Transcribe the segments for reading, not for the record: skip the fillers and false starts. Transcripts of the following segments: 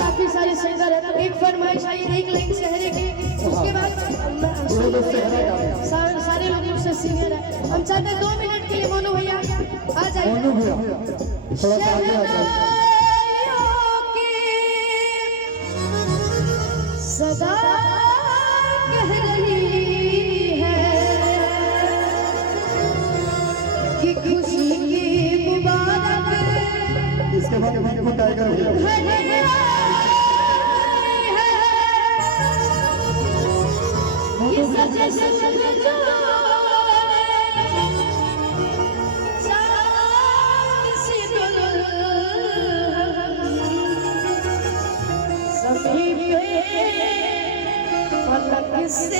काफी सारे सिंगर है, एक फरमाइश आई एक लाइन शहरे की, उसके बाद सारे लोग मुझसे सीनियर है। हम चाहते हैं 2 मिनट के लिए मोनू भैया आ जाइए। सदा कह रही है कि खुशी की मुबारक, इसके बाद को टाइगर हो से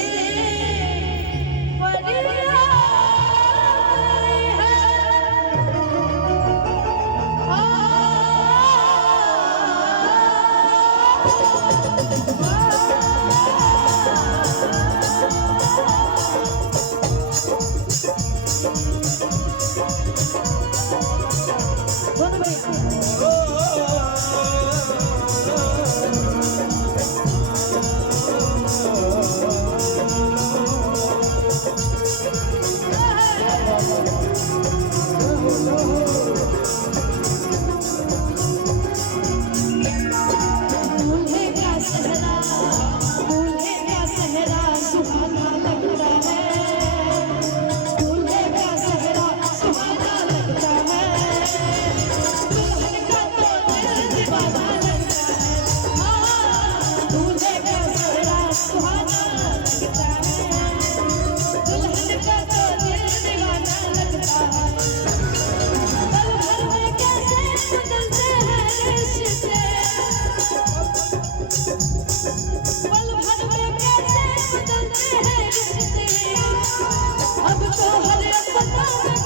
अब तो हर पता